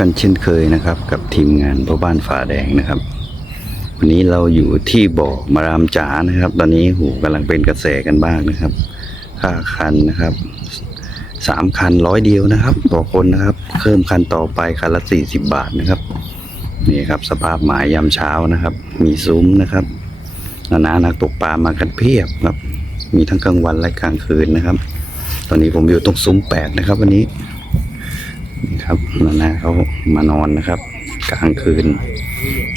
กันเช่นเคยนะครับ กับทีมงานพ่อบ้านฝาแดงนะครับ วันนี้เราอยู่ที่บ่อมารามจ๋านะครับ ตอนนี้หูกำลังเป็นกระแสกันบ้างนะครับค่าคันนะครับสามคันร้อยเดียวนะครับ ต่อคนนะครับเพิ่มคันต่อไปคันละสี่สิบบาทนะครับนี่ครับ สภาพหมายยามเช้านะครับ มีซุ้มนะครับนานานักตกปลามากันเพียบครับ มีทั้งกลางวันและกลางคืนนะครับ ตอนนี้ผมอยู่ตรงซุ้มแปดนะครับ วันนี้ ครับนานาเขามานอนนะครับ กลางคืน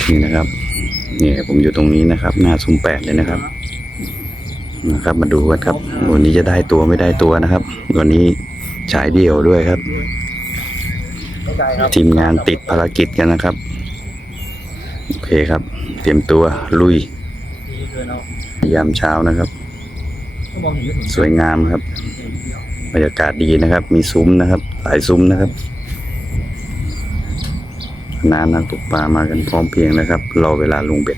นี่นะครับนี่ผมอยู่ตรงนี้นะครับ หน้าซุ้มแปดเลยนะครับ นะครับ มาดูกันครับ วันนี้จะได้ตัวไม่ได้ตัวนะครับ วันนี้ฉายเดี่ยวด้วยครับ ทีมงานติดภารกิจกันนะครับ โอเคครับ เตรียมตัวลุย ยามเช้านะครับ สวยงามครับ บรรยากาศดีนะครับ มีซุ้มนะครับ หลายซุ้มนะครับ น้านักตกปลามากันพร้อมเพรียงนะครับ รอเวลาลงเบ็ด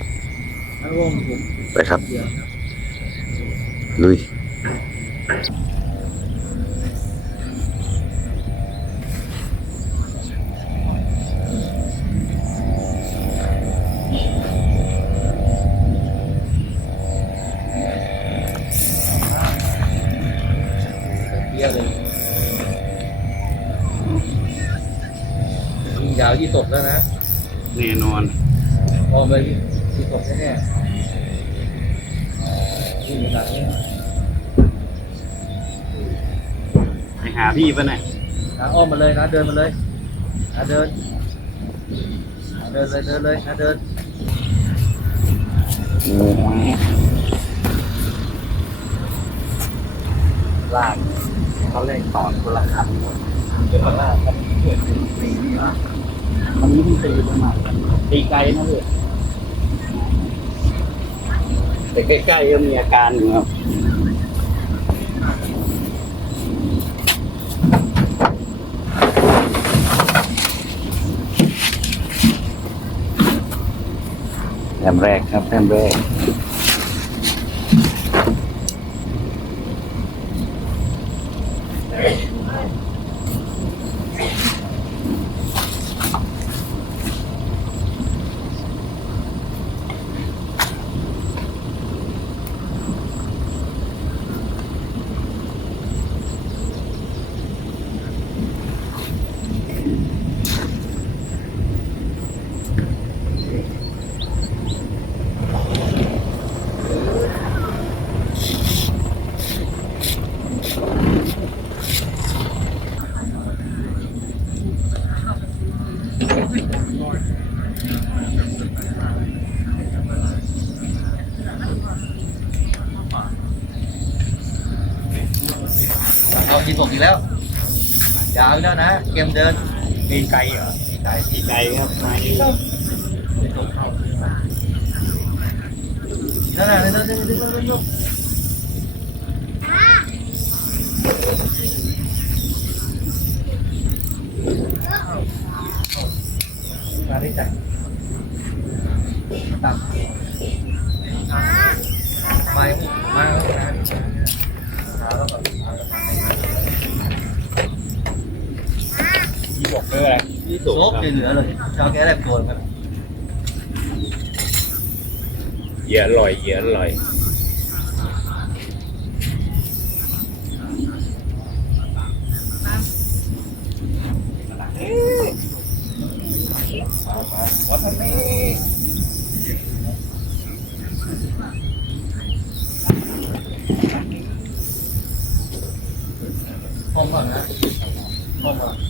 ไปครับ ลุย ไปหาพี่ปะเนี่ยนะอ้อมมาเลยนะเดินมาเลยนะเดินนะเดินเลยเดินเลยนะเดินลากเขาเล่นตอนคนละคันเป็นคนละคันเกิดตีนี่นะมันนี้มันตีประมาณตีไกลนะเพื่อนแต่ใกล้ๆก็มีอาการอยู่ครับ ต้มแรกครับแต้มแรก เอายิงตกอีกแล้วยาวอีกแล้วนะเกมเดินตีไกลเหรอตีไกลตีไกลครับไม้นั่นน่ะนั่นนั่นนั่นนั่นนั่นมาได้ใจตับไปมาแล้ ยี่บอกเลยอะไรยี่โซกเหลือเลยชาวแกได้โกนครับเหยื่ออร่อยเหยื่ออร่อยพร้อมก่อนนะพร้อมก่อน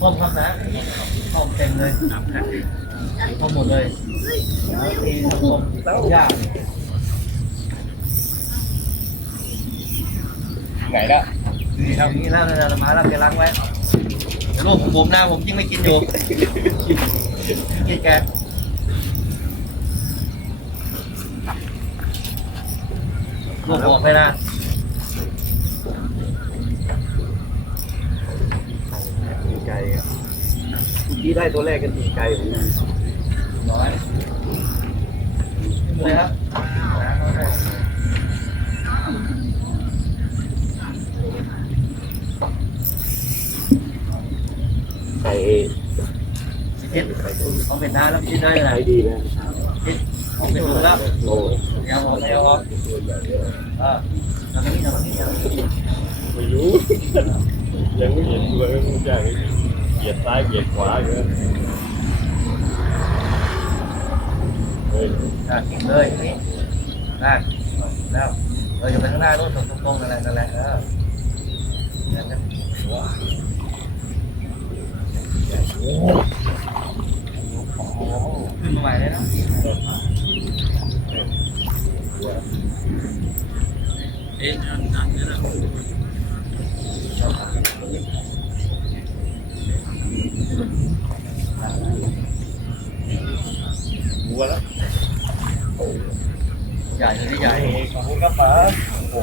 พร้อมครับนะพร้อมเต็มเลยพร้อมหมดเลยพร้อมแล้วยากไหนละนี่ครับนี่แล้วนะมาแล้วแกล้างไว้เดี๋ยวลูกผมนะผมยิ่งไม่กินอยู่กินแกลูกบอกไปนะ ไก่ครับเมื่อกี้ได้ตัวแรกกันตีไก่เหมือนกันร้อยเลยครับไก่ทิศของเป็นน้แล้วทิศได้ไหนขายดีนะทิศของเป็นมือแล้วโอ้ยาวเอายาวเอาเออทำนี้ทำนี้ทำนี้ไม่รู้ยังไม่เห็นเลยมึงจ่าย เหยียดขวาอยู่นะเฮ้ยอะกินเลยนี่นั่นแล้วเราอยู่ไปข้างหน้าโน้นตรงๆนั่นแหละนั่นแหละเออนั่นนะโอ้โหขึ้นมาใหม่เลยนะเอ๊ะนั่นนั่นนี่นะ หัวแล้ว ใหญ่เลยใหญ่ขอบคุณครับป๋าโอ้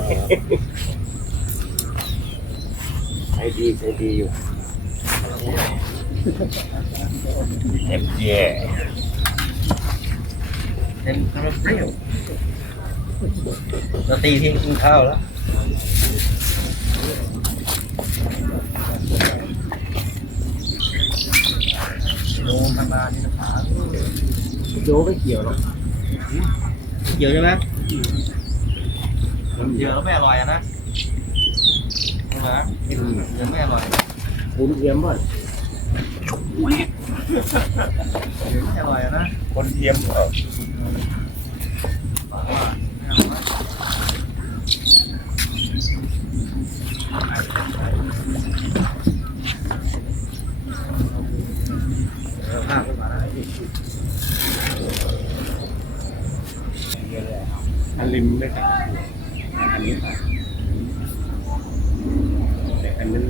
ใช้ดีใช้ดีอยู่เอ็มแย่เป็นคาราเปรี้ยวเราตีทิ้งกินข้าวแล้วโดนมันมาที่ขาโยไม่เกี่ยวหรอก เยอะใช่ไหมเยอะแล้วไม่อร่อยอะนะใช่ไหมเยอะไม่อร่อยคุณเทียมป่ะเยอะไม่อร่อยอะนะ คนเทียมเออเออภาพขึ้นมาแล้ว อัน ริมไม่ใช่อันนี้แต่อันนั้น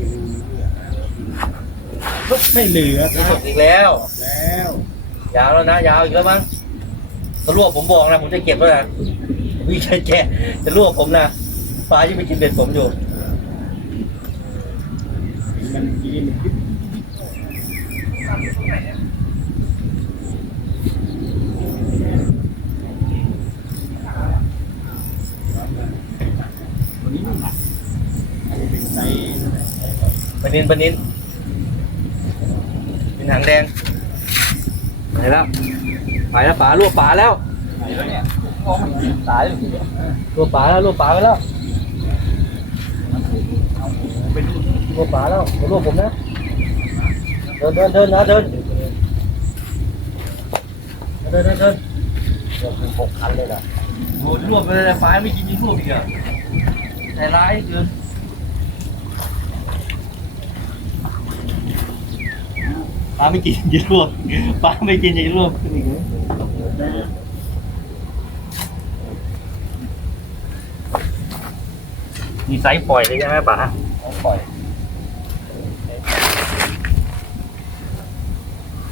ไม่เหลือนี่ตกอีกแล้ว แล้วยาวแล้วนะ ยาวอีกแล้วมั้งจะรวบผมบอกนะผมจะเก็บแล้วนะวิ่งแค่แกจะรวบผมนะปลายังไม่กินเบ็ดผมอยู่ มันกินมันคิด ตัวนี้ อันนี้เป็นไซส์ ป นินปนินเป็นหางแดงไปแล้วไปแล้วปลารวบปลาแล้วไหนแล้วเนี่ยตายรวบปลาแล้วรวบปลาไปแล้วรวบปลาแล้วมารวบผมนะเดินเดินเดินนะเดินเดินเดินเดินรวมเป็นหกคันเลยนะโหรวบไปเลยฟ้าไม่กินยิงรวบอีกเหรอใจร้ายเกิน ปลาไม่กินยิงรวบปลาไม่กินยิงรวบขึ้นอีกเลยมีไซส์ปล่อยเลยใช่ไหมป๋าต้องปล่อย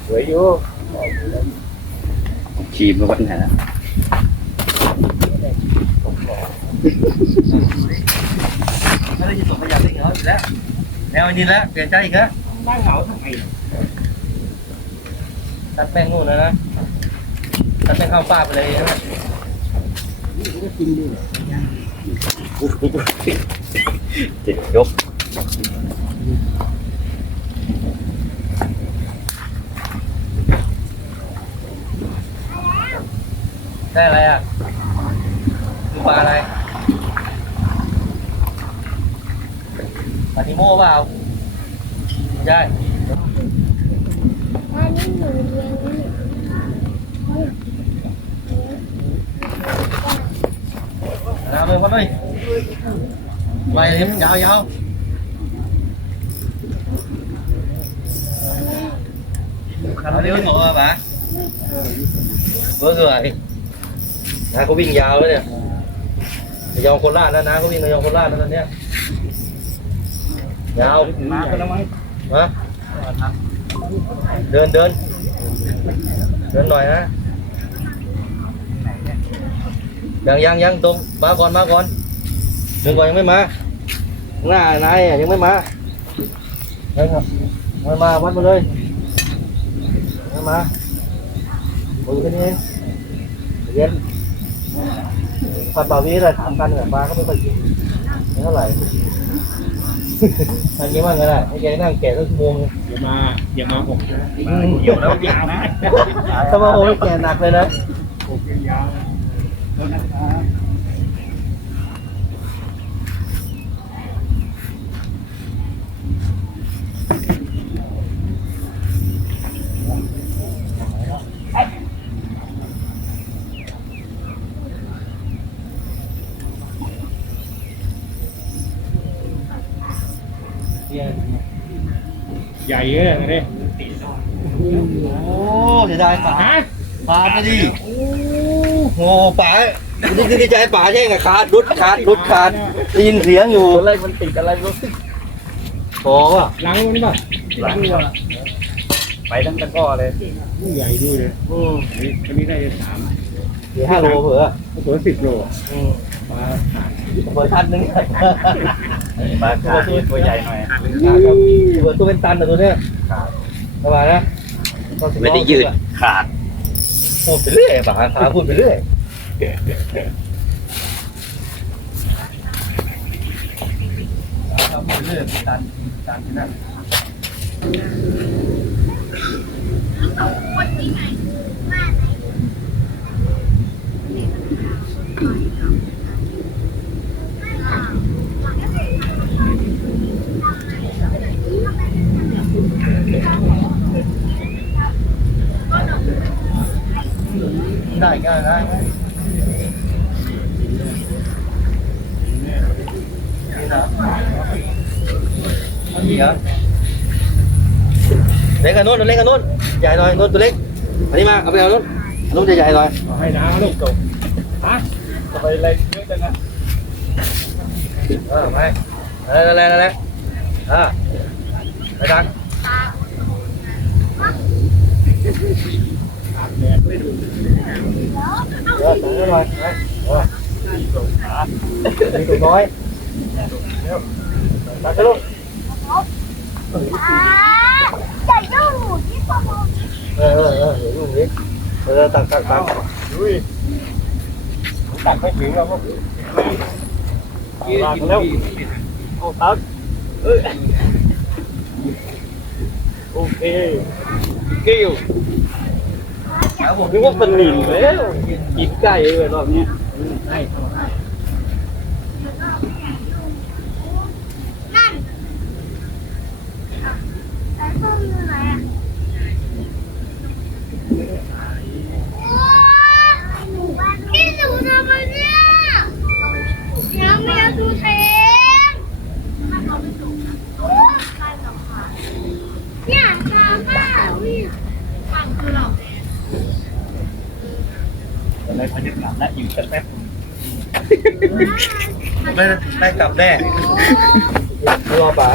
สวยอยู่ขีมมาวันไหนนะไม่ได้ยินส่งขยะได้เหรออีกแล้วแนวอันนี้แล้วเปลี่ยนใจอีกแล้วนั่งเหงาทำไม ตัดแป้งนู่นนะนะตัดแป้งข้าวฟ้าไปเลยนะนี่ก็กินดูเจ็ดยกได้อะไรอะคือปลาอะไรปลานิโม่เปล่าไม่ใช่ อันนี้หนูเลี้ยงนี่น้ำเลยพ่อด้วยไปเลี้ยงยาวยาวขันเลี้ยวหนูอะป๋า เดินเดินเดินหน่อยนะยังยังยังตรงมาก่อนมาก่อนหนึ่งก่อนยังไม่มาหน้านายยังไม่มายังครับไม่มาวัดมาเลยไม่มามือแค่นี้เย็นปัดต่อวิอะไรถามกันเนี่ยปลาก็ไม่ค่อยกินเท่าไหร่ ทานเยอะมากก็ได้ให้แกนั่งแกะสักชั่วโมงนึงอย่ามาอย่ามาหกนะเกี่ยวแล้วยาวนะถ้ามาโอ้ยแกะหนักเลยนะหกยาวแล้วนะครับ เนี่ย ใหญ่เลยนะเนี่ยโอ้จะได้ป่าฮะปลาไปดิโอ้ป่าดีดีใจป่าใช่ไงขาดรุดขาดรุดขาดได้ยินเสียงอยู่อะไรมันติดอะไรรู้สึกโอ้ว่ะล้างมันป่ะล้างไปทั้งตะก้อเลยใหญ่ด้วยเลยอืมนี่อันนี้ได้สามสี่ห้าโลเผื่อตัวสิบโลอืมปลาขาดเผื่อทันนึงปลาขาตัวใหญ่หน่อย เผื่อตัวเป็นตันแต่ตัวเนี้ยประมาณนะไม่ได้ยืดขาดพูดไปเรื่อยป่าขาพูดไปเรื่อยพูดไปเรื่อยตันตันที่นั่นได้ก็ได้ไหมนี่นะเอา ดีเหรอเล็กกันนู้นเล็กกันนู้นใหญ่หน่อยนู้นตัวเล็กอันนี้มาเอาไปเอานู้นอัน นู้นจะใหญ่หน่อยให้น้าลูกจบฮะจะไปอะไรเยอะจัง นะเออไปนั่นแหละนั่นแหละอ่าไปดังขาดแดดไม่ดูเออตังค์หน่อยไปเออมีตัวน้อยเร็วตังค์ลูกอย่ายุ่งหนูที่สมองเออเออเออเดี๋ยวลูกนี้เออตังค์ตังค์ตังค์ดุยตักไม่ถึงแล้วพวกลากแล้วเอาตักเอ้ยโอเคกิ้วนึกว่าเป็นหลินแล้วกินไก่เลยรอบนี้ให้นั่นไอ้ต้นอยู่ เนี่ยตามมาพี่อะไรพยักหน้าและอยู่แป๊บได้ได้กลับแน่รอป่า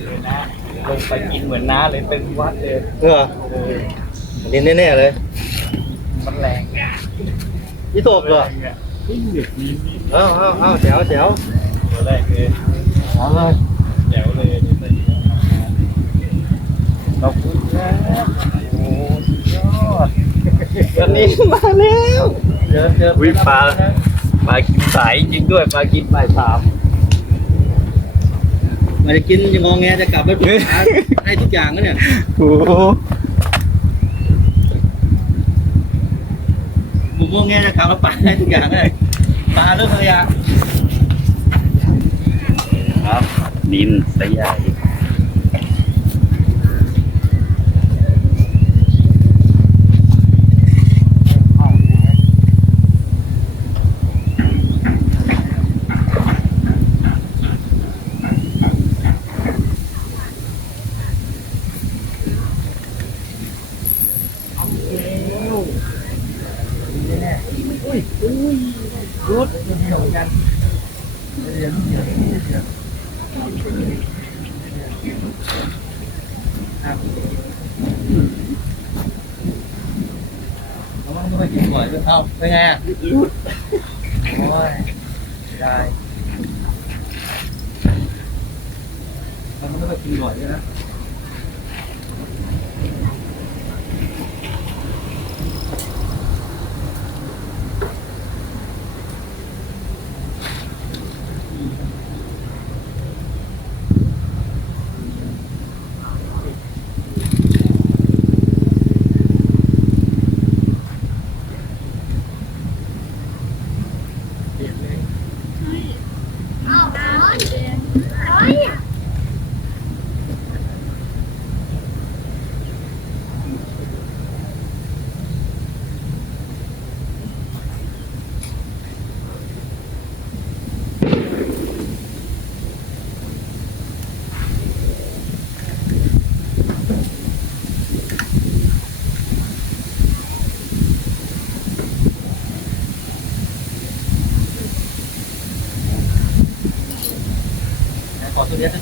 เลยนะลงไปกินเหมือนน้าเลยเป็นวัดเลยเอออันนี้แน่ๆเลยมันแรงยี่ตบเหรอนี่เด็กนี้นี่เอ้าเอ้าเอ้าแจ๋วแจ๋วตัวแรกเลยเอาเลยแจ๋วเลยนี่เป็นขอบคุณครับโอ้สุดยอดวันนี้มาแล้วเจอเจอวิปลาปลากินสายจริงด้วยปลากินบ่ายสาม ไมาจะกินจะงองแงจะกลับไปปรึกษาให้ทุกอย่างนะเนี่ยโอ้ผมงองแงจะกลับมาปาให้ทุกอย่างเลยปลาเรื่องขยะครับนินสาย ครับแล้วมันก็ไปกินบ่อยด้วยเอ้าเป็นไงอะโอ้ยได้มันก็ไปกินบ่อยด้วยนะ เอาเอาเอา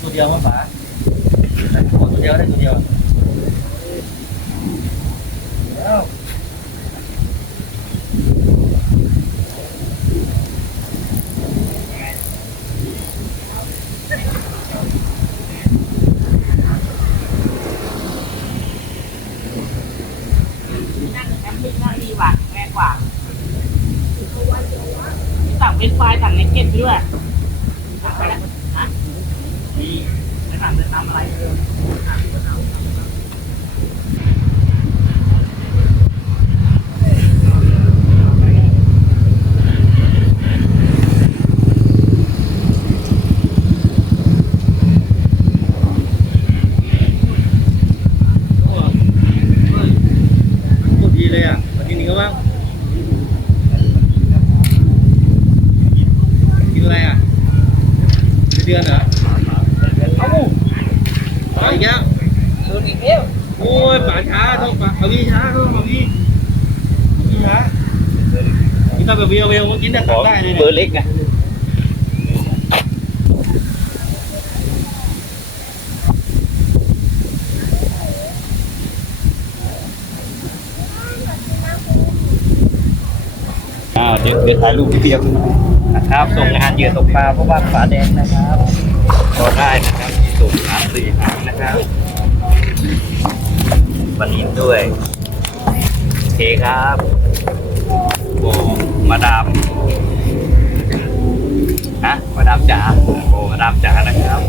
ขอ ตัวเดียวได้ตัวเดียวมั้งป๋าขอตัวเดียวได้ตัวเดียวแล้ว นั่งแคมปิ้งน่าดีกว่าแรงกว่าสั่งเป็นไฟล์สั่งในเก็ตไปด้วยสั่งไปแล้วฮะมีไม่สั่งจะทำอะไรเออ โอ้เฮ้ยโคตรดีเลยอะมากินนี่ก็บ้างกินอะไรอะเดือนเหรอเอ้าเอาอีกแล้ว ดูอีกเอ้ว โอ้ยป่าช้าต้องป่าเอาวีช้าต้องเอาวีเอาวีช้า กินข้าวแบบเวลเวลกินได้ตักได้เลยเบอเนี่ยร์เล็กไงอ้าวเดี๋ยวเดี๋ยวถ่ายรูปเพียบนะครับส่งงานเหยื่อตกปลาเพราะว่าฝาแดงนะครับก็ได้นะครับมีส่งงานสี่หางนะครับวันนี้ด้วยโอเคครับโอ้ มาดามนะมาดามจ๋าโอ้มาดามจ๋านะครับ